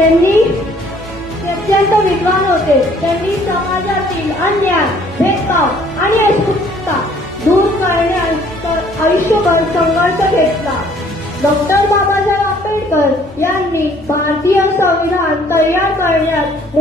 त्यांनी अत्यंत विद्वान होते. त्यांनी समाजातील अन्याय, भेदभाव आणि अस्पृश्यता दूर करण्यात आयुष्यभर संघर्ष घेतला. डॉक्टर बाबासाहेब आंबेडकर यांनी भारतीय संविधान तयार करण्यात